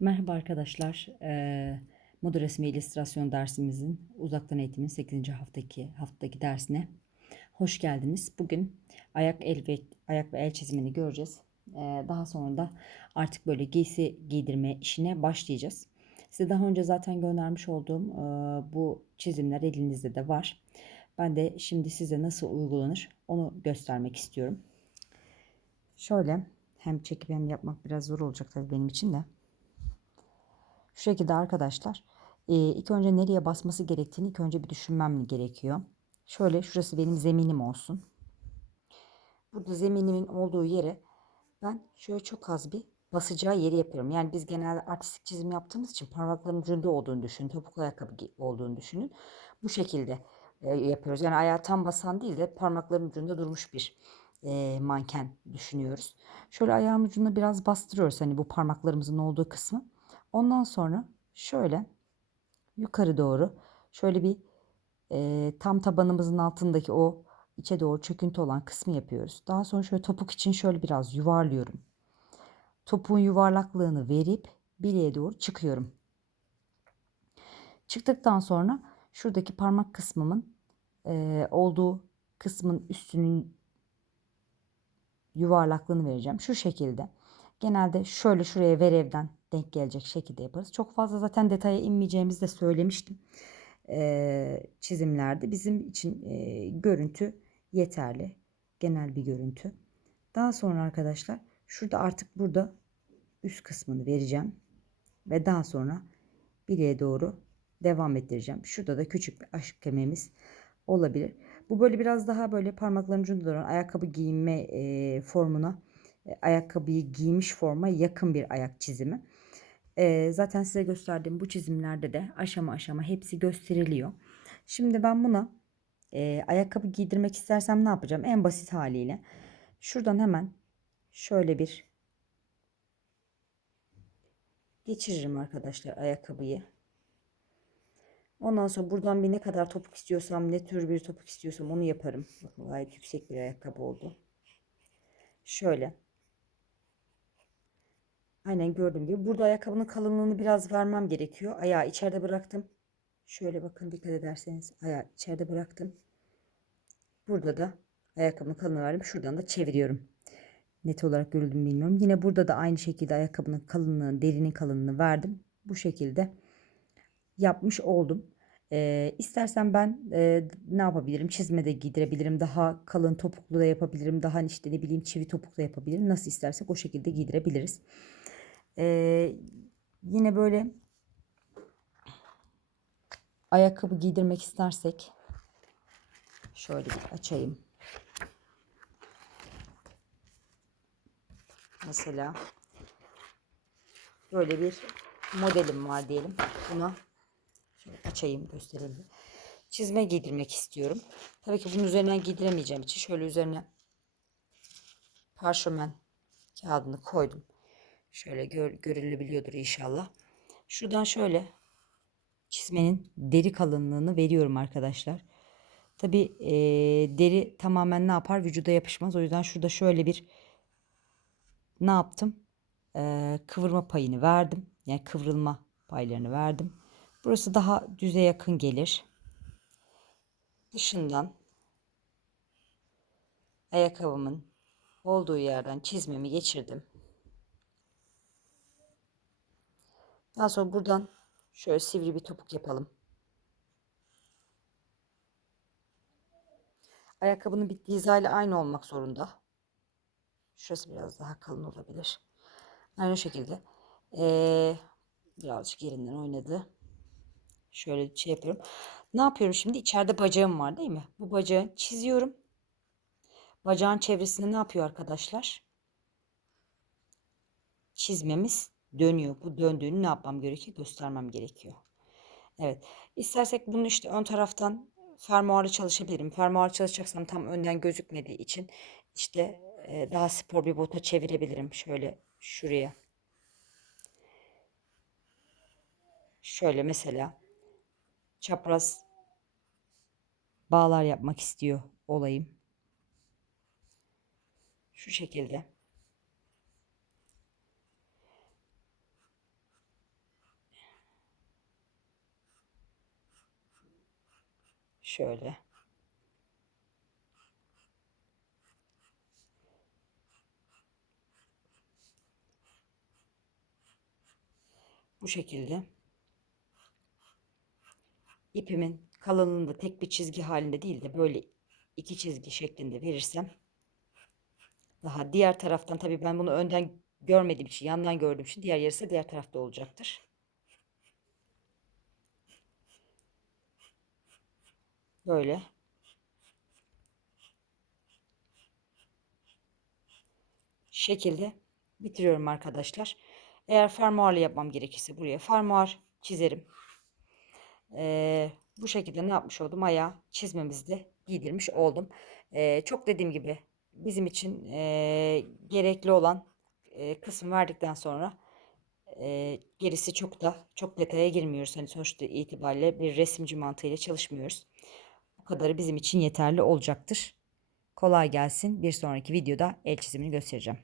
Merhaba arkadaşlar. Eee Moda resmi illüstrasyon dersimizin uzaktan eğitimin 8. haftaki haftaki dersine hoş geldiniz. Bugün ayak el ve ayak ve el çizimini göreceğiz. Eee, daha sonra da artık böyle giysi giydirme işine başlayacağız. Size daha önce zaten göndermiş olduğum eee, bu çizimler elinizde de var. Ben de şimdi size nasıl uygulanır onu göstermek istiyorum. Şöyle hem çekip hem yapmak biraz zor olacak tabii benim için de. Şu şekilde arkadaşlar e, ilk önce nereye basması gerektiğini ilk önce bir düşünmem gerekiyor. Şöyle şurası benim zeminim olsun. Burada zeminimin olduğu yere ben şöyle çok az bir basacağı yeri yapıyorum. Yani biz genelde artistik çizim yaptığımız için parmakların ucunda olduğunu düşünün. Topuklu ayakkabı olduğunu düşünün. Bu şekilde e, yapıyoruz. Yani ayağı tam basan değil de parmakların ucunda durmuş bir e, manken düşünüyoruz. Şöyle ayağın ucuna biraz bastırıyoruz hani bu parmaklarımızın olduğu kısmı. Ondan sonra şöyle yukarı doğru şöyle bir e, tam tabanımızın altındaki o içe doğru çöküntü olan kısmı yapıyoruz. Daha sonra şöyle topuk için şöyle biraz yuvarlıyorum. Topuğun yuvarlaklığını verip bileğe doğru çıkıyorum. Çıktıktan sonra şuradaki parmak kısmımın e, olduğu kısmın üstünün yuvarlaklığını vereceğim. Şu şekilde. Genelde şöyle şuraya verevden denk gelecek şekilde yaparız. Çok fazla zaten detaya inmeyeceğimizi de söylemiştim. Ee, çizimlerde bizim için e, görüntü yeterli. Genel bir görüntü. Daha sonra arkadaşlar şurada artık burada üst kısmını vereceğim. Ve daha sonra bileğe doğru devam ettireceğim. Şurada da küçük bir aşk kememiz olabilir. Bu böyle biraz daha böyle parmakların ucunda duran ayakkabı giyinme e, formuna, e, ayakkabıyı giymiş forma yakın bir ayak çizimi. E, zaten size gösterdiğim bu çizimlerde de aşama aşama hepsi gösteriliyor. Şimdi ben buna e, ayakkabı giydirmek istersem ne yapacağım? En basit haliyle. Şuradan hemen şöyle bir geçiririm arkadaşlar ayakkabıyı. Ondan sonra buradan bir ne kadar topuk istiyorsam, ne tür bir topuk istiyorsam onu yaparım. Bakın gayet yüksek bir ayakkabı oldu. Şöyle. Aynen gördüğüm gibi. Burada ayakkabının kalınlığını biraz vermem gerekiyor. Ayağı içeride bıraktım. Şöyle bakın dikkat ederseniz ayağı içeride bıraktım. Burada da ayakkabının kalınlığını verdim. Şuradan da çeviriyorum. Net olarak görüldü mü bilmiyorum. Yine burada da aynı şekilde ayakkabının kalınlığını, derinin kalınlığını verdim. Bu şekilde yapmış oldum. Ee, istersen ben e, ne yapabilirim? Çizme de giydirebilirim. Daha kalın topuklu da yapabilirim. Daha işte ne bileyim çivi topuklu da yapabilirim. Nasıl istersek o şekilde giydirebiliriz. Ee, yine böyle ayakkabı giydirmek istersek şöyle bir açayım. Mesela böyle bir modelim var diyelim. Buna şöyle açayım gösterelim. Çizme giydirmek istiyorum. Tabii ki bunun üzerinden giydiremeyeceğim için şöyle üzerine parşömen kağıdını koydum. Şöyle gör, görülebiliyordur inşallah. Şuradan şöyle çizmenin deri kalınlığını veriyorum arkadaşlar. Tabii e, deri tamamen ne yapar? Vücuda yapışmaz. O yüzden şurada şöyle bir ne yaptım? Ee, kıvırma payını verdim. Yani kıvrılma paylarını verdim. Burası daha düze yakın gelir. Dışından ayakkabımın olduğu yerden çizmemi geçirdim. Daha sonra buradan şöyle sivri bir topuk yapalım. Ayakkabının bittiği hizayla aynı olmak zorunda. Şurası biraz daha kalın olabilir. Aynı şekilde. Ee, birazcık yerinden oynadı. Şöyle şey yapıyorum. Ne yapıyorum şimdi? İçeride bacağım var değil mi? Bu bacağı çiziyorum. Bacağın çevresinde ne yapıyor arkadaşlar? Çizmemiz dönüyor. Bu döndüğünü ne yapmam gerekiyor? Göstermem gerekiyor. Evet. İstersek bunu işte ön taraftan fermuarlı çalışabilirim. Fermuarlı çalışacaksam tam önden gözükmediği için işte e, daha spor bir bota çevirebilirim. Şöyle şuraya. Şöyle mesela çapraz bağlar yapmak istiyor olayım. Şu şekilde. Şöyle. Bu şekilde. İpimin kalınlığını da tek bir çizgi halinde değil de böyle iki çizgi şeklinde verirsem daha diğer taraftan tabii ben bunu önden görmediğim için yandan gördüğüm için diğer yarısı diğer tarafta olacaktır. Böyle. Şekilde bitiriyorum arkadaşlar. Eğer fermuarlı yapmam gerekirse buraya fermuar çizerim. Ee, bu şekilde ne yapmış oldum? Ayağı çizmemizi de giydirmiş oldum. Ee, çok dediğim gibi bizim için e, gerekli olan e, kısmı verdikten sonra e, gerisi çok da çok detaya girmiyoruz. Hani sonuçta itibariyle bir resimci mantığıyla çalışmıyoruz. Kadarı bizim için yeterli olacaktır. Kolay gelsin. Bir sonraki videoda el çizimini göstereceğim.